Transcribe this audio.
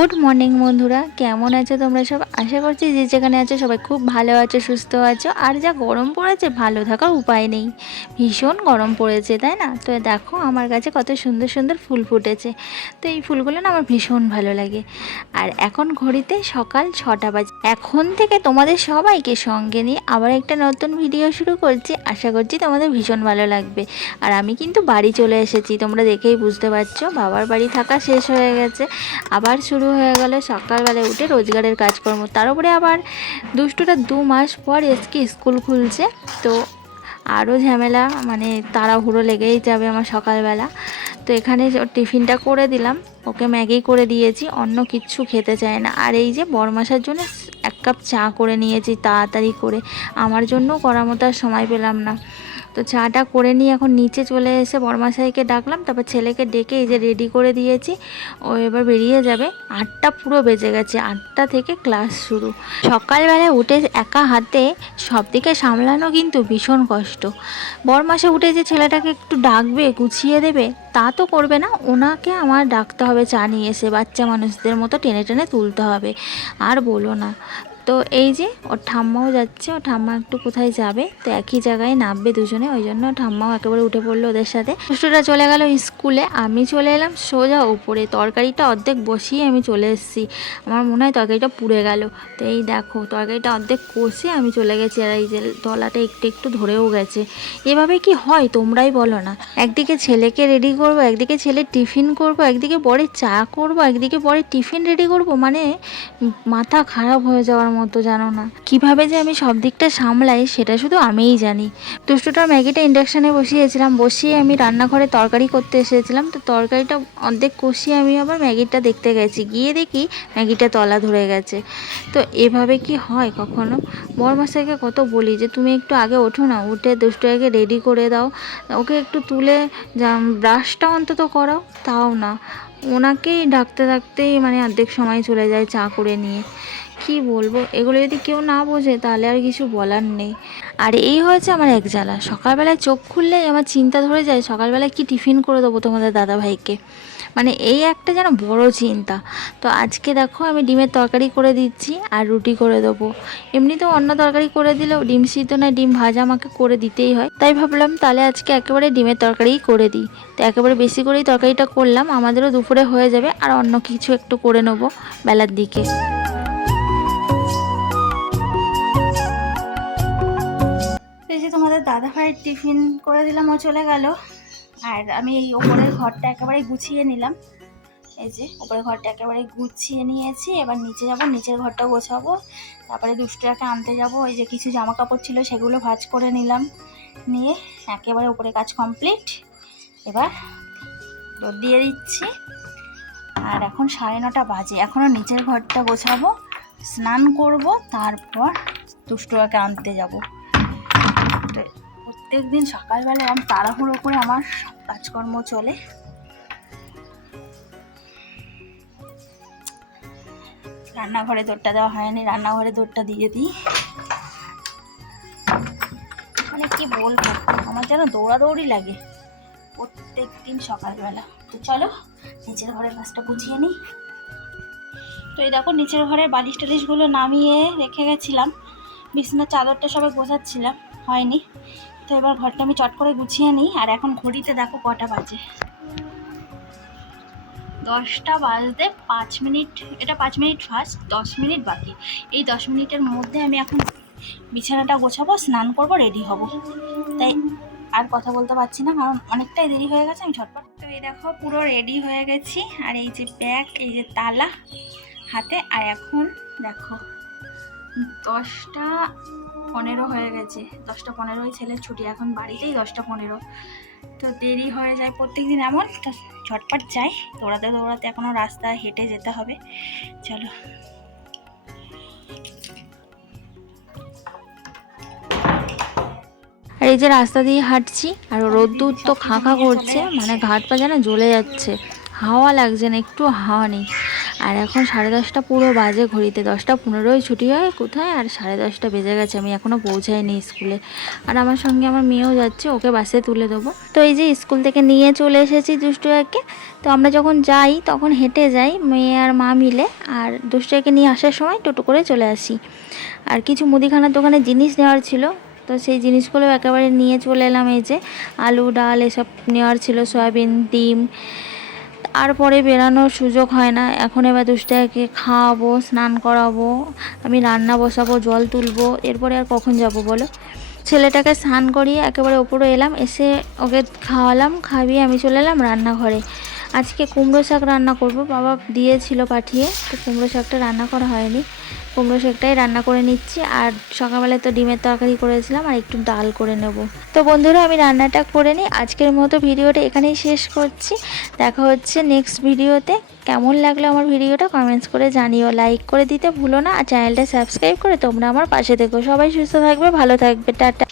Good morning বন্ধুরা, কেমন আছো তোমরা সব? আশা করছি যে যেখানে আছো সবাই খুব ভালো আছো, সুস্থ আছো। আর যা গরম পড়েছে, ভালো থাকার উপায় নেই, ভীষণ গরম পড়েছে, তাই না? তো দেখো আমার কাছে কত সুন্দর সুন্দর ফুল ফুটেছে। তো এই ফুলগুলো না আমার ভীষণ ভালো লাগে। আর এখন ঘড়িতে সকাল 6টা বাজে। এখন থেকে তোমাদের সবাইকে সঙ্গে নিয়ে আবার একটা নতুন ভিডিও শুরু করছি। আশা করছি তোমাদের ভীষণ ভালো লাগবে। আর আমি কিন্তু বাড়ি চলে এসেছি, তোমরা দেখেই বুঝতে পারছো। বাবার বাড়ি থাকা শেষ হয়ে গেছে, আবার শুরু হয়ে গেল সকালবেলায় উঠে রোজগারের কাজকর্ম। তার উপরে আবার দুষ্টুটা 2 মাস পর এসকে স্কুল খুলছে, তো আরও ঝামেলা, মানে তাড়াহুড়ো লেগেই যাবে আমার সকালবেলা। তো এখানে টিফিনটা করে দিলাম, ওকে ম্যাগি করে দিয়েছি, অন্য কিচ্ছু খেতে চায় না। আর এই যে বরমাসার জন্য 1 কাপ চা করে নিয়েছি তাড়াতাড়ি করে, আমার জন্য করার মতো আর সময় পেলাম না। তো চাটা করে নিয়ে এখন নিচে চলে এসে বরমাশাইকে ডাকলাম, তারপর ছেলেকে ডেকে এই যে রেডি করে দিয়েছি। ও এবার বেরিয়ে যাবে। 8টা পুরো বেজে গেছে, 8টা থেকে ক্লাস শুরু। সকালবেলায় উঠে একা হাতে সব দিকে সামলানো কিন্তু ভীষণ কষ্ট। বরমাসে উঠে যে ছেলেটাকে একটু ডাকবে, গুছিয়ে দেবে, তা তো করবে না। ওনাকে আমার ডাকতে হবে, চা নিয়ে এসে বাচ্চা মানুষদের মতো টেনে টেনে তুলতে হবে। আর বলো না। তো এই যে ওর ঠাম্মাও যাচ্ছে, ওর ঠাম্মা একটু কোথায় যাবে, তো একই জায়গায় নামবে দুজনে, ওই জন্য ঠাম্মাও একেবারে উঠে পড়লো ওদের সাথে। দুষ্টুটা চলে গেল স্কুলে, আমি চলে এলাম সোজা উপরে। তরকারিটা অর্ধেক বসিয়ে আমি চলে এসেছি, আমার মনে হয় তরকারিটা পুড়ে গেল। তো এই দেখো তরকারিটা অর্ধেক কষে আমি চলে গেছি, আর এই যে তলাটা একটু একটু ধরেও গেছে। এভাবে কি হয় তোমরাই বলো না? একদিকে ছেলেকে রেডি করব, একদিকে ছেলের টিফিন করব, একদিকে বড়ি চা করব, একদিকে বড়ি টিফিন রেডি করব, মানে মাথা খারাপ হয়ে যাওয়ার মতো, জানো না কিভাবে যে আমি সব দিকটা সামলাই, সেটা শুধু আমিই জানি। দুষ্টুটার ম্যাগিটা ইন্ডাকশানে বসিয়েছিলাম, বসিয়ে আমি রান্নাঘরে তরকারি করতে এসেছিলাম। তো তরকারিটা অর্ধেক কষিয়ে আমি আবার ম্যাগিটা দেখতে গেছি, গিয়ে দেখি ম্যাগিটা তলা ধরে গেছে। তো এভাবে কি হয় কখনো? বরমাসাইকে কত বলি যে তুমি একটু আগে ওঠো না, উঠে দুষ্টুটাকে রেডি করে দাও, ওকে একটু তুলে ব্রাশটা অন্তত করাও, তাও না। ওনাকেই ডাকতে ডাকতেই মানে অর্ধেক সময় চলে যায় চা করে নিয়ে। কি বলবো, এগুলো যদি কেউ না বোঝে তাহলে আর কিছু বলার নেই। আর এই হয়েছে আমার এক জ্বালা, সকালবেলায় চোখ খুললেই আমার চিন্তা ধরে যায় সকালবেলায় কি টিফিন করে দেবো তোমাদের দাদাভাইকে। মানে এই একটা যেন বড় চিন্তা। তো আজকে দেখো আমি ডিমের তরকারি করে দিচ্ছি আর রুটি করে দেবো। এমনিতেও অন্য তরকারি করে দিলেও ডিম সিদ্ধ না ডিম ভাজা আমাকে করে দিতেই হয়, তাই ভাবলাম তাহলে আজকে একেবারে ডিমের তরকারিই করে দিই। তো একেবারে বেশি করেই তরকারিটা করলাম, আমাদেরও দুপুরে হয়ে যাবে, আর অন্য কিছু একটু করে নেবো বেলার দিকে। এই যে তোমাদের দাদা ভাইয়ের টিফিন করে দিলাম, ও চলে গেল। আর আমি এই ওপরের ঘরটা একেবারে গুছিয়ে নিলাম। এই যে ওপরের ঘরটা একেবারে গুছিয়ে নিয়েছি, এবার নিচে যাব, নিচের ঘরটা গোছাবো। তারপরে দুষ্টুটাকে আনতে যাব, ওই যে কিছু জামা কাপড় ছিল সেগুলো ভাঁজ করে নিলাম, নিয়ে একেবারে উপরে কাজ কমপ্লিট। এবার রোদ দিয়ে দিচ্ছি। আর এখন 9:30 বাজে, এখনও নিচের ঘরটা গোছাবো, স্নান করব, তারপর দুষ্টুটাকে আনতে যাব। তো প্রত্যেক দিন সকালবেলা এরকম তাড়াহুড়ো করে আমার সব কাজকর্ম চলে। রান্নাঘরে দৌড়টা দেওয়া হয়নি, রান্নাঘরে দৌড়টা দিয়ে দিই। মানে কি বলবো, আমার যেন দৌড়াদৌড়ি লাগে প্রত্যেক দিন সকালবেলা। তো চলো নিচের ঘরের কাজটা গুছিয়ে নিই। তো এই দেখো নিচের ঘরের বালিশ টালিশগুলো নামিয়ে রেখে গেছিলাম, বিছানার চাদরটা সবাই গোছাচ্ছিলাম, হয়নি। তো এবার ঘরটা আমি চট করে গুছিয়ে নিই। আর এখন ঘড়িতে দেখো কটা বাজে, 10টা বাজতে 5 মিনিট। এটা 5 মিনিট ফার্স্ট, 10 মিনিট বাকি। এই 10 মিনিটের মধ্যে আমি এখন বিছানাটা গোছাবো, স্নান করব, রেডি হব। তাই আর কথা বলতে পারছি না, কারণ অনেকটাই দেরি হয়ে গেছে, আমি ঝটপট। তো এই দেখো পুরো রেডি হয়ে গেছি, আর এই যে ব্যাগ, এই যে তালা হাতে। আর এখন দেখো 10টা 15 হয়ে গেছে, 10টা 15 ছেলের ছুটি, এখন বাড়িতেই 10টা 15। তো দেরি হয়ে যায় প্রত্যেক দিন এমন, তো ঝটপট যাই, দৌড়াতে দৌড়াতে এখনও রাস্তা হেঁটে যেতে হবে। চলো। আর এই যে রাস্তা দিয়ে হাঁটছি, আর রোদ্দুর তো খাঁ খাঁ করছে, মানে ঘাট পা যেন জ্বলে যাচ্ছে, হাওয়া লাগছে না, একটু হাওয়া নেই। আর এখন 10:30 পুরো বাজে ঘড়িতে, 10:15 ছুটি হয় কোথায়, আর 10:30 বেজে গেছে, আমি এখনও পৌঁছাইনি স্কুলে। আর আমার সঙ্গে আমার মেয়েও যাচ্ছে, ওকে বাসে তুলে দেবো। তো এই যে স্কুল থেকে নিয়ে চলে এসেছি দুষ্টুয়াকে। তো আমরা যখন যাই তখন হেঁটে যাই মেয়ে আর মা মিলে, আর দুষ্টুয়াকে নিয়ে আসার সময় টোটো করে চলে আসি। আর কিছু মুদিখানার দোকানে জিনিস নেওয়ার ছিল, তো সেই জিনিসগুলো একেবারে নিয়ে চলে এলাম। এই যে আলু ডাল এসব নেওয়ার ছিল, সয়াবিন, ডিম। আর পরে বেরানোর সুযোগ হয় না। এখন এবার দুষ্টাকে খাওয়াবো, স্নান করাবো, আমি রান্না বসাবো, জল তুলবো, এরপরে আর কখন যাব বলো। ছেলেটাকে স্নান করিয়ে একেবারে ওপরে এলাম, এসে ওকে খাওয়ালাম, খাইয়ে আমি চলে এলাম রান্নাঘরে। আজকে কুমড়ো শাক রান্না করব, বাবা দিয়েছিল পাঠিয়ে, তো কুমড়ো শাকটা রান্না করা হয়নি, কুমড়ো শাকটাই রান্না করে নিচ্ছি। আর সকালবেলায় তো ডিমের তরকারি করেছিলাম, আর একটু ডাল করে নেব। তো বন্ধুরা, আমি রান্নাটা করে নিই। আজকের মতো ভিডিওটা এখানেই শেষ করছি, দেখা হচ্ছে নেক্সট ভিডিওতে। কেমন লাগলো আমার ভিডিওটা কমেন্টস করে জানিও, লাইক করে দিতে ভুলো না, আর চ্যানেলটা সাবস্ক্রাইব করে তোমরা আমার পাশে থেকো। সবাই সুস্থ থাকবে, ভালো থাকবে, টাটা।